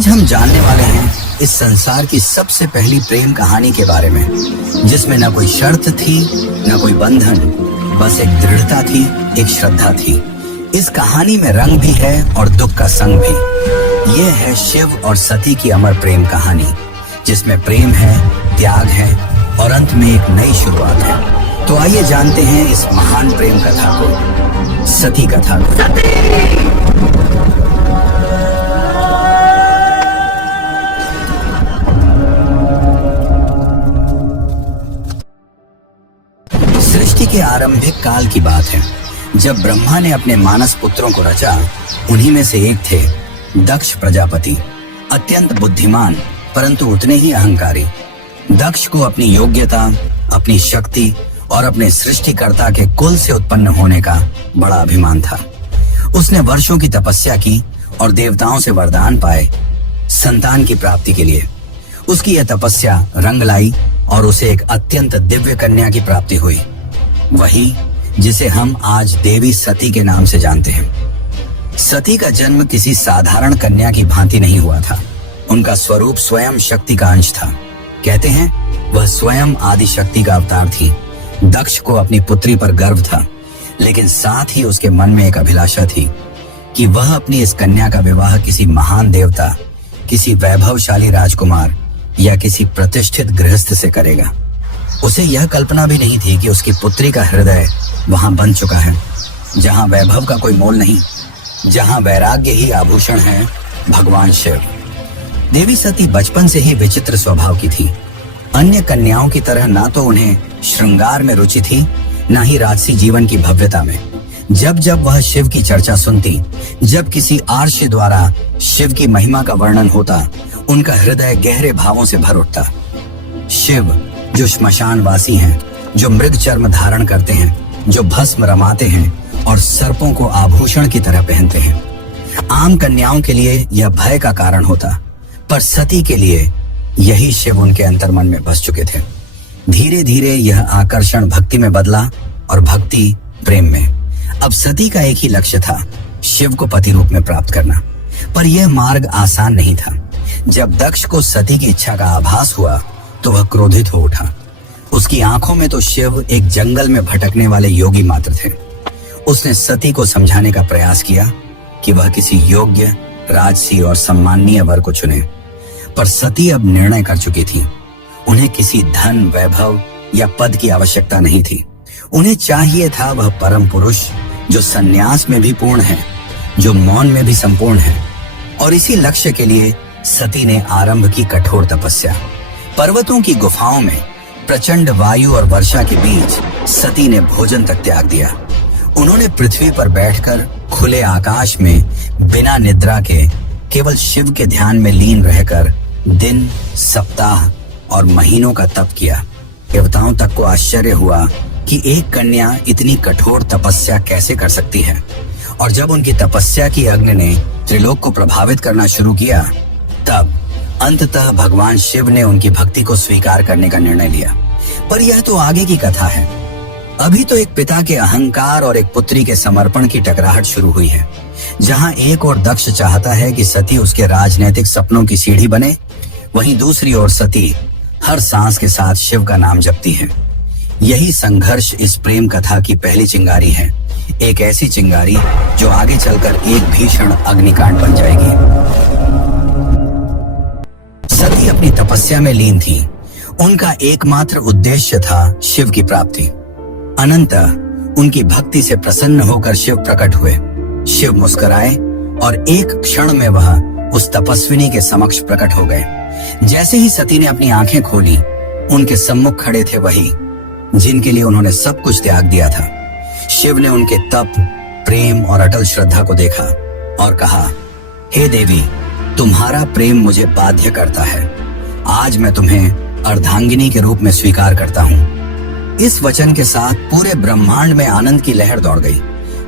आज हम जानने वाले हैं इस संसार की सबसे पहली प्रेम कहानी के बारे में, जिसमें न कोई शर्त थी न कोई बंधन, बस एक दृढ़ता थी, एक श्रद्धा थी। इस कहानी में रंग भी है और दुख का संग भी। ये है शिव और सती की अमर प्रेम कहानी, जिसमें प्रेम है, त्याग है और अंत में एक नई शुरुआत है। तो आइए जानते हैं इस महान प्रेम कथा को, सती कथा को। सृष्टि के आरंभिक काल की बात है, जब ब्रह्मा ने अपने मानस पुत्रों को रचा। उन्हीं में से एक थे दक्ष प्रजापति, अत्यंत बुद्धिमान परंतु उतने ही अहंकारी। दक्ष को अपनी योग्यता, अपनी शक्ति और अपने सृष्टिकर्ता के कुल से उत्पन्न होने का बड़ा अभिमान था। उसने वर्षों की तपस्या की और देवताओं से वरदान पाए संतान की प्राप्ति के लिए। उसकी यह तपस्या रंग लाई और उसे एक अत्यंत दिव्य कन्या की प्राप्ति हुई, वही जिसे हम आज देवी सती के नाम से जानते हैं। सती का जन्म किसी साधारण कन्या की भांति नहीं हुआ था। उनका स्वरूप स्वयं शक्ति का अंश था। कहते हैं वह स्वयं आदि शक्ति का अवतार थी। दक्ष को अपनी पुत्री पर गर्व था, लेकिन साथ ही उसके मन में एक अभिलाषा थी कि वह अपनी इस कन्या का विवाह किसी महान देवता, किसी वैभवशाली राजकुमार या किसी प्रतिष्ठित गृहस्थ से करेगा। उसे यह कल्पना भी नहीं थी कि उसकी पुत्री का हृदय वहां बन चुका है, जहां वैभव का कोई मोल नहीं, जहां वैराग्य ही आभूषण है, भगवान शिव। देवी सती बचपन से ही विचित्र स्वभाव की थी। अन्य कन्याओं की तरह ना तो उन्हें श्रृंगार में रुचि थी, ना ही राजसी जीवन की भव्यता में। जब जब वह शिव की चर्चा सुनती, जब किसी आर्ष द्वारा शिव की महिमा का वर्णन होता, उनका हृदय गहरे भावों से भर उठता। शिव जो श्मशानवासी हैं, जो मृग चर्म धारण करते हैं, जो भस्म रमाते हैं और सर्पों को आभूषण की तरह पहनते हैं। आम कन्याओं के लिए यह भय का कारण होता, पर सती के लिए यही शिव उनके अंतर्मन में बस चुके थे। धीरे धीरे यह आकर्षण भक्ति में बदला और भक्ति प्रेम में। अब सती का एक ही लक्ष्य था, शिव को पति रूप में प्राप्त करना। पर यह मार्ग आसान नहीं था। जब दक्ष को सती की इच्छा का आभास हुआ तो वह क्रोधित हो उठा। उसकी आंखों में तो शिव एक जंगल में भटकने वाले योगी मात्र थे। उसने सती को समझाने का प्रयास किया कि वह किसी योग्य, राजसी और सम्माननीय वर को चुने, पर सती अब निर्णय कर चुकी थी। उन्हें किसी धन, वैभव या पद की आवश्यकता नहीं थी। उन्हें चाहिए था वह परम पुरुष जो संन्यास में भी पूर्ण है, जो मौन में भी संपूर्ण है। और इसी लक्ष्य के लिए सती ने आरंभ की कठोर तपस्या। पर्वतों की गुफाओं में प्रचंड वायु और वर्षा के बीच सती ने भोजन तक त्याग दिया। उन्होंने पृथ्वी पर बैठकर खुले आकाश में बिना निद्रा के केवल शिव के ध्यान में लीन रहकर दिन, सप्ताह और महीनों का तप किया। देवताओं तक को आश्चर्य हुआ कि एक कन्या इतनी कठोर तपस्या कैसे कर सकती है। और जब उनकी तपस्या की अग्नि ने त्रिलोक को प्रभावित करना शुरू किया, तब अंततः भगवान शिव ने उनकी भक्ति को स्वीकार करने का निर्णय लिया। पर यह तो आगे की कथा है। अभी तो एक पिता के अहंकार और एक पुत्री के समर्पण की टकराहट शुरू हुई है। जहां एक और दक्ष चाहता है कि सती उसके राजनैतिक सपनों की सीढ़ी बने, वहीं दूसरी ओर सती हर सांस के साथ शिव का नाम जपती है। यही संघर्ष इस प्रेम कथा की पहली चिंगारी है, एक ऐसी चिंगारी जो आगे चलकर एक भीषण अग्निकांड बन जाएगी। सती अपनी तपस्या में लीन थी। उनका एकमात्र उद्देश्य था शिव की प्राप्ति। अनंतः उनकी भक्ति से प्रसन्न होकर शिव प्रकट हुए। शिव मुस्कुराए और एक क्षण में वह उस तपस्विनी के समक्ष प्रकट हो गए। जैसे ही सती ने अपनी आंखें खोली, उनके सम्मुख खड़े थे वही जिनके लिए उन्होंने सब कुछ त्याग दिया था। शिव ने उनके तप, प्रेम और अटल श्रद्धा को देखा और कहा, हे देवी, तुम्हारा प्रेम मुझे बाध्य करता है। आज मैं तुम्हें अर्धांगिनी के रूप में स्वीकार करता हूँ। इस वचन के साथ पूरे ब्रह्मांड में आनंद की लहर दौड़ गई।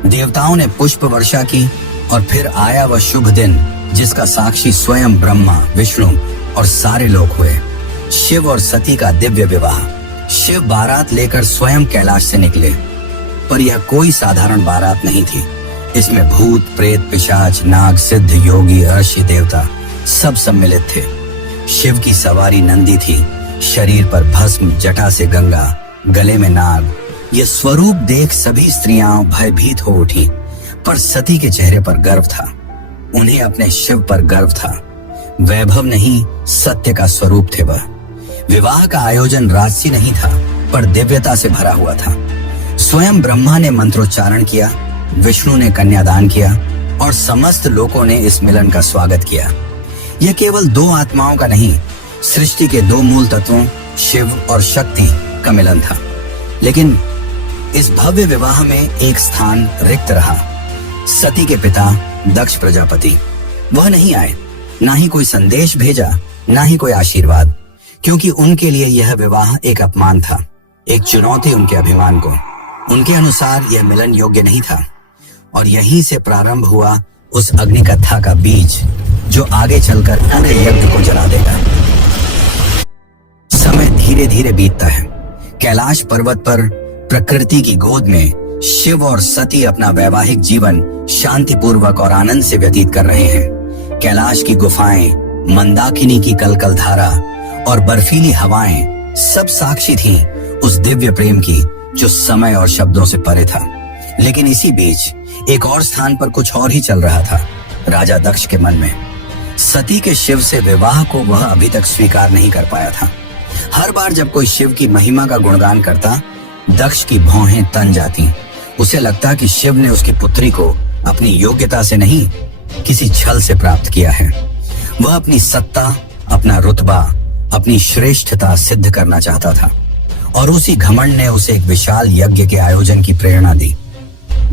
देवताओं ने पुष्प वर्षा की और फिर आया वह शुभ दिन जिसका साक्षी स्वयं ब्रह्मा, विष्णु और सारे लोक हुए। शिव और सती का दिव्य विवाह। शिव बारात लेकर स्वयं कैलाश से निकले, पर यह कोई साधारण बारात नहीं थी। इसमें भूत, प्रेत, पिशाच, नाग, सिद्ध, योगी, ऋषि, देवता सब सम्मिलित थे। शिव की सवारी नंदी थी, शरीर पर भस्म, जटा से गंगा, गले में नाग। ये स्वरूप देख सभी स्त्रियां भयभीत हो उठी, पर सती के चेहरे पर गर्व था। उन्हें अपने शिव पर गर्व था। वैभव नहीं, सत्य का स्वरूप थे वह। विवाह का आयोजन राजसी नहीं था, पर दिव्यता से भरा हुआ था। स्वयं ब्रह्मा ने मंत्रोच्चारण किया, विष्णु ने कन्यादान किया और समस्त लोगों ने इस मिलन का स्वागत किया। यह केवल दो आत्माओं का नहीं, सृष्टि के दो मूल तत्वों शिव और शक्ति का मिलन था। लेकिन इस भव्य विवाह में एक स्थान रिक्त रहा। सती के पिता दक्ष प्रजापति, वह नहीं आए, ना ही कोई संदेश भेजा, ना ही कोई आशीर्वाद, क्योंकि उनके लिए यह विवाह एक अपमान था, एक चुनौती उनके अभिमान को। उनके अनुसार यह मिलन योग्य नहीं था और यहीं से प्रारंभ हुआ उस अग्नि कथा का बीज जो आगे चलकर पूरे यज्ञ को जला देगा। समय धीरे धीरे बीतता है। कैलाश पर्वत पर प्रकृति की गोद में शिव और सती अपना वैवाहिक जीवन शांतिपूर्वक और आनंद से व्यतीत कर रहे हैं। कैलाश की गुफाएं, मंदाकिनी की कलकल धारा और बर्फीली हवाएं सब साक्षी थीं उस दिव्य प्रेम की जो समय और शब्दों से परे था। लेकिन इसी बीच एक और स्थान पर कुछ और ही चल रहा था, राजा दक्ष के मन में। सती के शिव से विवाह को वह अभी तक स्वीकार नहीं कर पाया था। हर बार जब कोई शिव की महिमा का गुणगान करता, दक्ष की भौहें तन जाती। उसे लगता कि शिव ने उसकी पुत्री को अपनी योग्यता से नहीं, किसी छल से प्राप्त किया है। वह अपनी सत्ता, अपना रुतबा, अपनी श्रेष्ठता सिद्ध करना चाहता था और उसी घमंड ने उसे एक विशाल यज्ञ के आयोजन की प्रेरणा दी।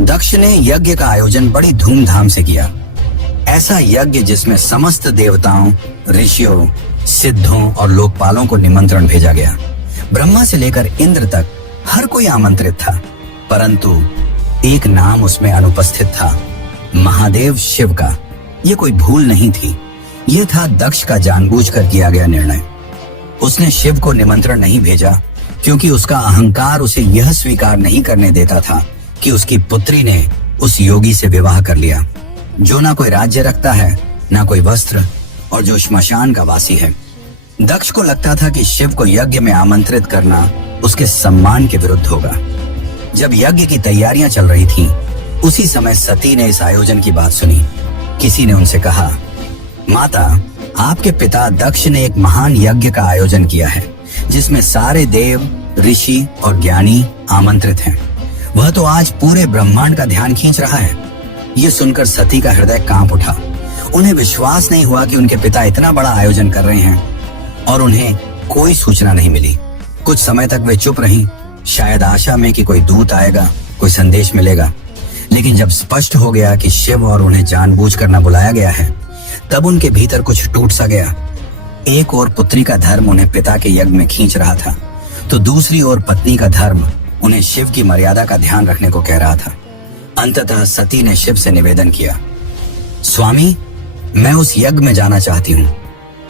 दक्ष ने यज्ञ का आयोजन बड़ी धूमधाम से किया। ऐसा यज्ञ जिसमें समस्त देवताओं, ऋषियों, सिद्धों और लोकपालों को निमंत्रण भेजा गया। ब्रह्मा से लेकर इंद्र तक हर कोई आमंत्रित था, परंतु एक नाम उसमें अनुपस्थित था, महादेव शिव का। यह कोई भूल नहीं थी, यह था दक्ष का जानबूझकर किया गया निर्णय। उसने शिव को निमंत्रण नहीं भेजा क्योंकि उसका अहंकार उसे यह स्वीकार नहीं करने देता था कि उसकी पुत्री ने उस योगी से विवाह कर लिया, जो ना कोई राज्य रखता है, ना कोई वस्त्र, और जो श्मशान का वासी है। दक्ष को लगता था कि शिव को यज्ञ में आमंत्रित करना उसके सम्मान के विरुद्ध होगा। जब यज्ञ की तैयारियां चल रही थीं, उसी समय सती ने इस आयोजन की बात सुनी। किसी ने उनसे कहा, माता, आपके पिता दक्ष ने एक महान यज्ञ का आयोजन किया है जिसमें सारे देव, ऋषि और ज्ञानी आमंत्रित हैं। वह तो आज पूरे ब्रह्मांड का ध्यान खींच रहा है। यह सुनकर सती का हृदय कांप उठा। उन्हें विश्वास नहीं हुआ कि उनके पिता इतना बड़ा आयोजन कर रहे हैं और उन्हें कोई सूचना नहीं मिली। कुछ समय तक वे चुप रहीं, शायद आशा में कि कोई दूत आएगा, कोई संदेश मिलेगा। लेकिन जब स्पष्ट हो गया कि शिव और उन्हें जानबूझकर न बुलाया गया है, तब उनके भीतर कुछ टूट सा गया। एक ओर पुत्री का धर्म उन्हें पिता के यज्ञ में खींच रहा था, तो दूसरी ओर पत्नी का धर्म उन्हें शिव की मर्यादा का ध्यान रखने को कह रहा था। अंततः सती ने शिव से निवेदन किया, स्वामी, मैं उस यज्ञ में जाना चाहती हूँ।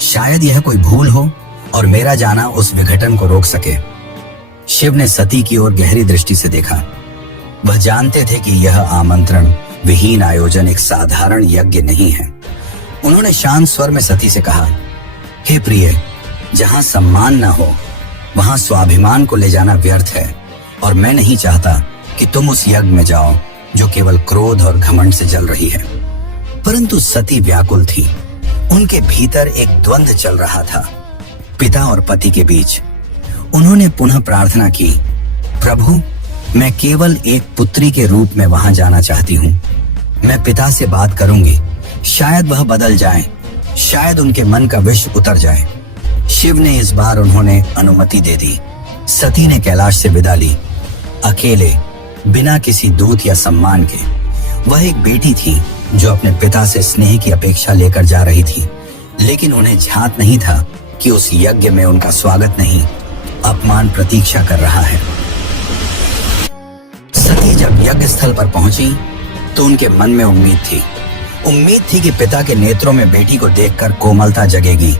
शायद यह कोई भूल हो और मेरा जाना उस विघटन को रोक सके। शिव ने सती की ओर गहरी दृष्टि से देखा। वह जानते थे कि यह आमंत्रण विहीन आयोजन एक साधारण यज्ञ नहीं है। उन्होंने शांत स्वर में सती से कहा, हे प्रिय, जहां सम्मान न हो वहां स्वाभिमान को ले जाना व्यर्थ है और मैं नहीं चाहता कि तुम उस यज्ञ में जाओ जो केवल क्रोध और घमंड से जल रही है। परंतु सती व्याकुल थी। उनके भीतर एक द्वंद्व चल रहा था, पिता और पति के बीच। उन्होंने पुनः प्रार्थना की, प्रभु, मैं केवल एक पुत्री के रूप में वहां जाना चाहती हूँ। मैं पिता से बात करूंगी, शायद वह बदल जाएं, शायद उनके मन का विष उतर जाए। शिव ने इस बार उन्होंने अनुमति दे दी। सती ने कैलाश से विदा ली, अकेले, बिना किसी दूत या सम्मान के। वह एक बेटी थी जो अपने पिता से स्नेह की अपेक्षा लेकर जा रही थी, लेकिन उन्हें झांत नहीं था कि उस यज्ञ में उनका स्वागत नहीं, अपमान प्रतीक्षा कर रहा है। सती जब यज्ञ स्थल पर पहुंची तो उनके मन में उम्मीद थी कि पिता के नेत्रों में बेटी को देखकर कोमलता जगेगी,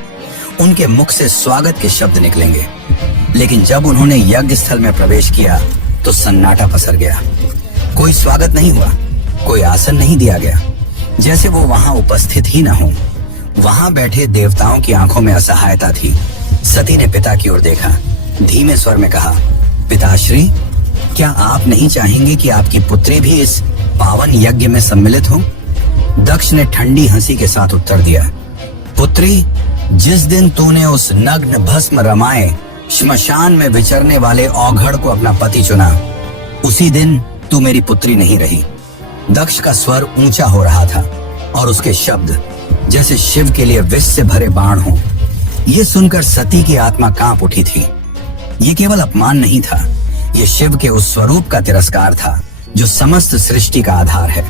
उनके मुख से स्वागत के शब्द निकलेंगे। लेकिन जब उन्होंने यज्ञ स्थल में प्रवेश किया तो सन्नाटा पसर गया। कोई स्वागत नहीं हुआ, कोई आसन नहीं दिया गया, जैसे वो वहां उपस्थित ही न हो। वहां बैठे देवताओं की आंखों में असहायता थी। सती ने पिता की ओर देखा, धीमे स्वर में कहा, पिताश्री, क्या आप नहीं चाहेंगे कि आपकी पुत्री भी इस पावन यज्ञ में सम्मिलित हो? दक्ष ने ठंडी हंसी के साथ उत्तर दिया, पुत्री, जिस दिन तूने उस नग्न भस्म रमाए श्मशान में विचरने वाले औघड़ को अपना पति चुना, उसी दिन तू मेरी पुत्री नहीं रही। दक्ष का स्वर ऊंचा हो रहा था और उसके शब्द जैसे शिव के लिए विष से भरे बाण हो। ये सुनकर सती की आत्मा कांप उठी थी। ये केवल अपमान नहीं था, ये शिव के उस स्वरूप का तिरस्कार था जो समस्त सृष्टि का आधार है।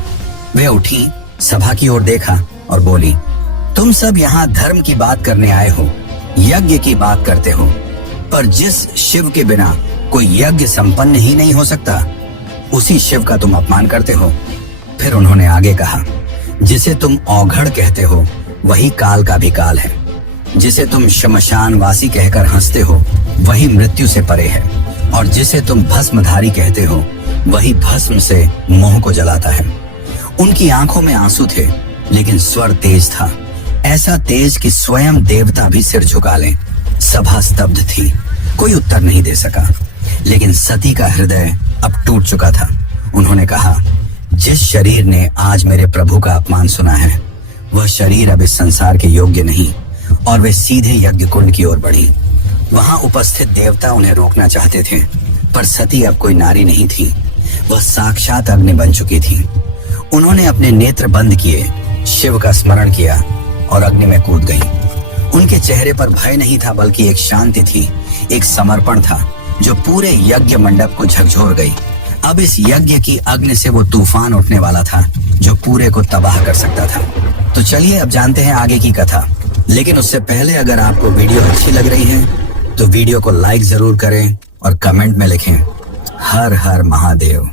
वे उठी, सभा की ओर देखा और बोली, तुम सब यहाँ धर्म की बात करने आए हो, यज्ञ की बात करते हो, पर जिस शिव के बिना कोई यज्ञ संपन्न ही नहीं हो सकता, उसी शिव का तुम अपमान करते हो। फिर उन्होंने आगे कहा, जिसे तुम औघड़ कहते हो वही काल का भी काल है। जिसे तुम श्मशानवासी कहकर हंसते हो वही मृत्यु से परे है, और जिसे तुम भस्मधारी कहते हो वही भस्म से मोह को जलाता है। उनकी आंखों में आंसू थे, लेकिन स्वर तेज था, ऐसा तेज कि स्वयं देवता भी सिर झुका लें। सभा स्तब्ध थी, कोई उत्तर नहीं दे सका, लेकिन सती का हृदय अब टूट चुका था। उन्होंने कहा, जिस शरीर ने आज मेरे प्रभु का अपमान सुना है, वह शरीर अब इस संसार के योग्य नहीं। और वे सीधे यज्ञ कुंड की ओर बढ़ी। वहां उपस्थित देवता उन्हें रोकना चाहते थे, पर सती अब कोई नारी नहीं थी, वह साक्षात अग्नि बन चुकी थी। उन्होंने अपने नेत्र बंद किए, शिव का स्मरण किया और अग्नि में कूद गई। उनके चेहरे पर भय नहीं था, बल्कि एक शांति थी, एक समर्पण था जो पूरे यज्ञ मंडप को झकझोर गई। अब इस यज्ञ की अग्नि से वो तूफान उठने वाला था जो पूरे को तबाह कर सकता था। तो चलिए अब जानते हैं आगे की कथा। लेकिन उससे पहले अगर आपको वीडियो अच्छी लग रही है तो वीडियो को लाइक जरूर करें और कमेंट में लिखें, हर हर महादेव।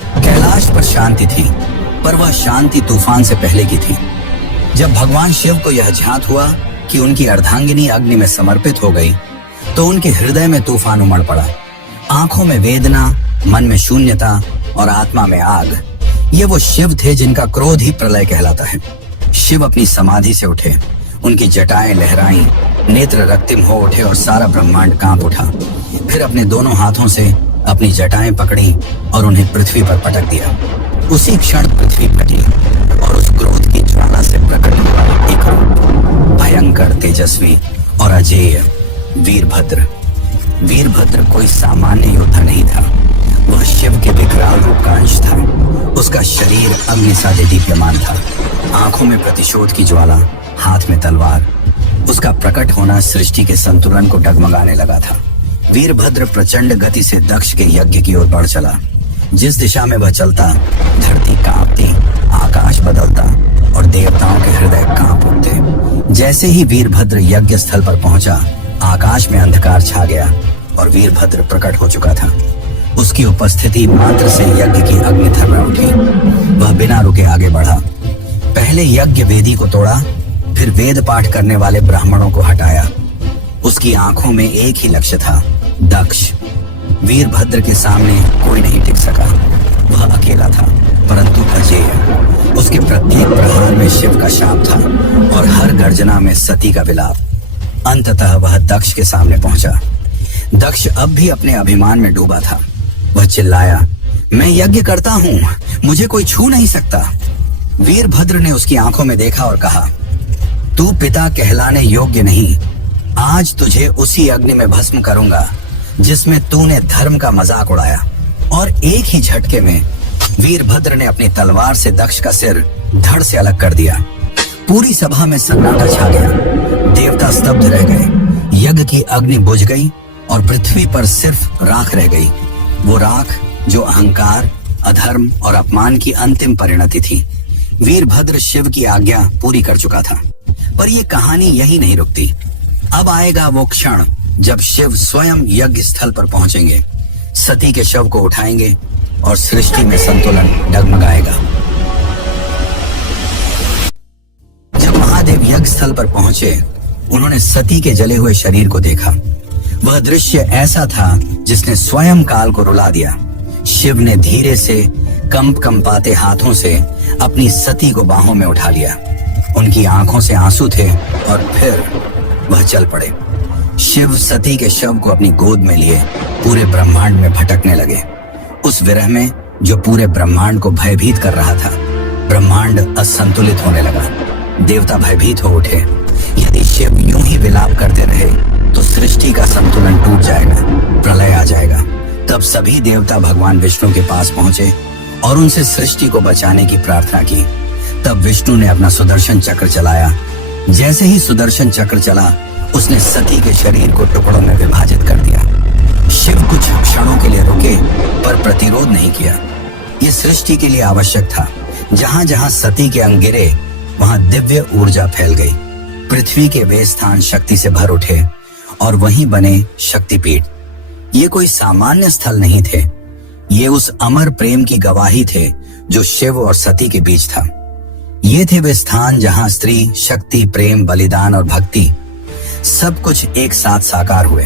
कैलाश पर शांति थी, पर वह शांति तूफान से पहले की थी। जब भगवान शिव को यह ज्ञात हुआ कि उनकी अर्धांगिनी अग्नि में समर्पित हो गई, तो उनके हृदय में तूफान उमड़ पड़ा। आंखों में वेदना, मन में शून्यता और आत्मा में आग। ये वो शिव थे जिनका क्रोध ही प्रलय कहलाता है। शिव अपनी समाधि से उठे, उनकी जटाएं लहराई, नेत्र रक्तिम हो उठे और सारा ब्रह्मांड कांप उठा। फिर अपने दोनों हाथों से अपनी जटाएं पकड़ी और उन्हें पृथ्वी पर पटक दिया। उसी क्षण पृथ्वी फटी और उस क्रोध की ज्वाला से प्रकट हुआ एक रूप, भयंकर, तेजस्वी और अजेय, वीरभद्र। वीरभद्र कोई सामान्य योद्धा नहीं था, वह शिव के विकराल रूप का अंश था। उसका शरीर अग्नि सा दीप्यमान था, आंखों में प्रतिशोध की ज्वाला, हाथ में तलवार। उसका प्रकट होना सृष्टि के संतुलन को डगमगाने लगा था। वीरभद्र प्रचंड गति से दक्ष के यज्ञ की ओर बढ़ चला। जिस दिशा में वह चलता, धरती कांपती, आकाश बदलता और देवताओं के हृदय कांप उठते। जैसे ही वीरभद्र यज्ञ स्थल पर पहुंचा, आकाश में अंधकार छा गया और वीरभद्र प्रकट हो चुका था। उसकी उपस्थिति मात्र से यज्ञ की अग्नि थर्रा उठी। वह बिना रुके आगे बढ़ा। पहले यज्ञ वेदी को तोड़ा, फिर वेद पाठ करने वाले ब्राह्मणों को हटाया। उसकी आंखों में एक ही लक्ष्य था, दक्ष। वीरभद्र के सामने कोई नहीं टिक सका। वह अकेला था, परंतु अजेय। उसके प्रत्येक प्रहार में शिव का शाप था और हर गर्जना में सती का विलाप। अंततः वह दक्ष के सामने पहुंचा। दक्ष अब भी अपने अभिमान में डूबा था। वह चिल्लाया, मैं यज्ञ करता हूँ, मुझे कोई छू नहीं सकता। वीरभद्र ने उसकी आंखों में देखा और कहा, तू पिता कहलाने योग्य नहीं। आज तुझे उसी अग्नि में भस्म करूंगा जिसमें तूने धर्म का मजाक उड़ाया। और एक ही झटके में वीरभद्र ने अपनी तलवार से दक्ष का सिर धड़ से अलग कर दिया। पूरी सभा में सन्नाटा छा गया। देवता स्तब्ध रह गए। यज्ञ की अग्नि बुझ गई और पृथ्वी पर सिर्फ राख रह गई। वो राख जो अहंकार, अधर्म और अपमान की अंतिम परिणति थी। वीरभद्र शिव की आज्ञा पूरी कर चुका था, पर यह कहानी यही नहीं रुकती। अब आएगा वो क्षण जब शिव स्वयं यज्ञ स्थल पर पहुंचेंगे, सती के शव को उठाएंगे और सृष्टि में संतुलन डगमगाएगा। जब महादेव यज्ञ स्थल पर पहुंचे, उन्होंने सती के जले हुए शरीर को देखा। वह दृश्य ऐसा था जिसने स्वयं काल को रुला दिया। शिव ने धीरे से कंपाते हाथों से अपनी सती को बाहों में उठा लिया उनकी आंखों से आंसू थे और फिर वह चल पड़े। शिव सती के शव को अपनी गोद में लिए पूरे ब्रह्मांड में भटकने लगे। उस विरह में जो पूरे ब्रह्मांड को भयभीत कर रहा था, ब्रह्मांड असंतुलित होने लगा। देवता भयभीत हो उठे। यदि शिव यूं ही विलाप करते रहे तो सृष्टि का संतुलन टूट जाएगा, प्रलय आ जाएगा। तब सभी देवता भगवान विष्णु के पास पहुंचे और उनसे सृष्टि को बचाने की प्रार्थना की। तब विष्णु ने अपना सुदर्शन चक्र चलाया। जैसे ही सुदर्शन चक्र चला, उसने सती के शरीर को टुकड़ों में विभाजित कर दिया। शिव कुछ क्षणों के लिए रुके पर प्रतिरोध नहीं किया। यह सृष्टि के लिए आवश्यक था। जहां जहां सती के अंग गिरे वहां दिव्य ऊर्जा फैल गई। पृथ्वी के वे स्थान शक्ति से भर उठे और वहीं बने शक्तिपीठ। ये कोई सामान्य स्थल नहीं थे। ये उस अमर प्रेम की गवाही थे जो शिव और सती के बीच था। ये थे वे स्थान जहां स्त्री, शक्ति, प्रेम, बलिदान और भक्ति सब कुछ एक साथ साकार हुए।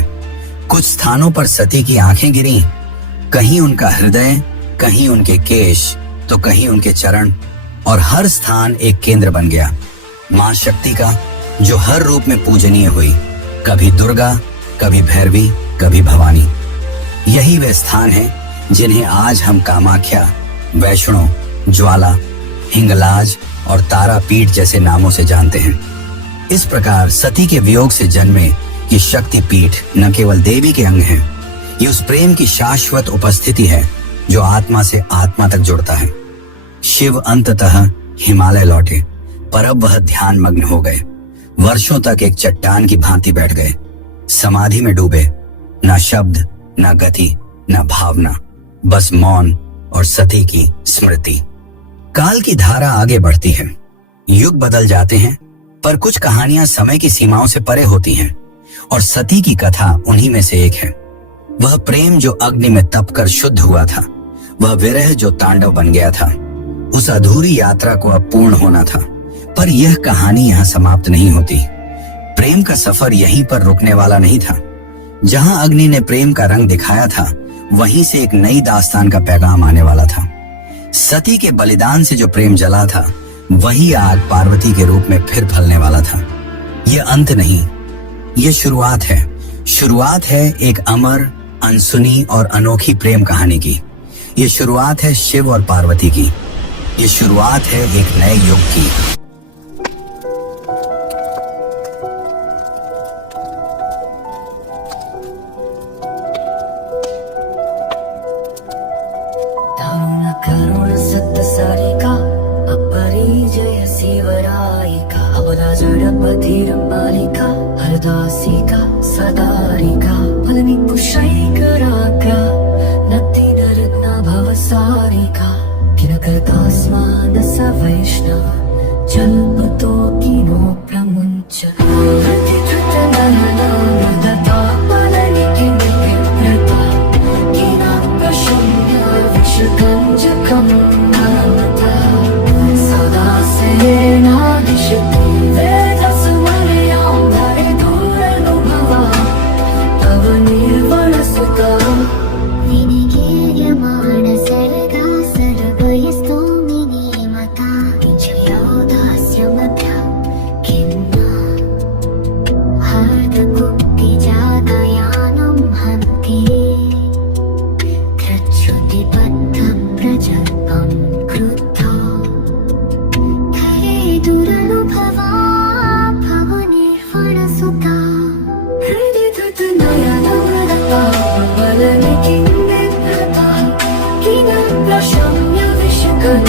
कुछ स्थानों पर सती की आंखें गिरी, कहीं उनका हृदय, कहीं उनके केश, तो कहीं उनके चरण, और हर स्थान एक केंद्र बन गया मां शक्ति का, जो हर रूप में पूजनीय हुई। कभी दुर्गा, कभी भैरवी, कभी भवानी। यही वे स्थान हैं जिन्हें आज हम कामाख्या, वैष्णो, ज्वाला, हिंगलाज और तारापीठ जैसे नामों से जानते हैं। इस प्रकार सती के वियोग से जन्मे ये शक्तिपीठ न केवल देवी के अंग हैं, ये उस प्रेम की शाश्वत उपस्थिति है जो आत्मा से आत्मा तक जुड़ता है। शिव अंततः हिमालय लौटे, पर अब वह ध्यान मग्न हो गए। वर्षों तक एक चट्टान की भांति बैठ गए, समाधि में डूबे। न शब्द, न गति, न भावना, बस मौन और सती की स्मृति। काल की धारा आगे बढ़ती है, युग बदल जाते हैं, पर कुछ कहानियां समय की सीमाओं से परे होती हैं, और सती की कथा उन्हीं में से एक है। वह प्रेम जो अग्नि में तपकर शुद्ध हुआ था, वह विरह जो तांडव बन गया था। उस अधूरी यात्रा को अब पूर्ण होना था, पर यह कहानी यहाँ समाप्त नहीं होती। प्रेम का सफर यहीं पर रुकने वाला नहीं था। जहां अग्नि ने प्रेम का रंग दिखाया था, वहीं से एक नई दास्तान का पैगाम आने वाला था। सती के बलिदान से जो प्रेम जला था, वही आग पार्वती के रूप में फिर फलने वाला था। यह अंत नहीं, यह शुरुआत है। शुरुआत है एक अमर, अनसुनी और अनोखी प्रेम कहानी की। यह शुरुआत है शिव और पार्वती की। यह शुरुआत है एक नए युग की। करुण सत्य सारिका अपरिजय शिवरायिका अबलाजडपधिर बालिका हरदासिका सदारिका फलनि पुषैकराग्रा नत्थिनरत्ना भवसारिका किनकर्तास्मान स वैष्णव जल्पतो किनो प्रमुञ्च प्रतिधृतनयना मृदता फलनि किमृता किना प्रशम्य विषकञ्जकं नामता सदा सेनादिशति वेदसुमर्यां धरिधुरनुभवा तव निर्वणसुता Shambya Vishakam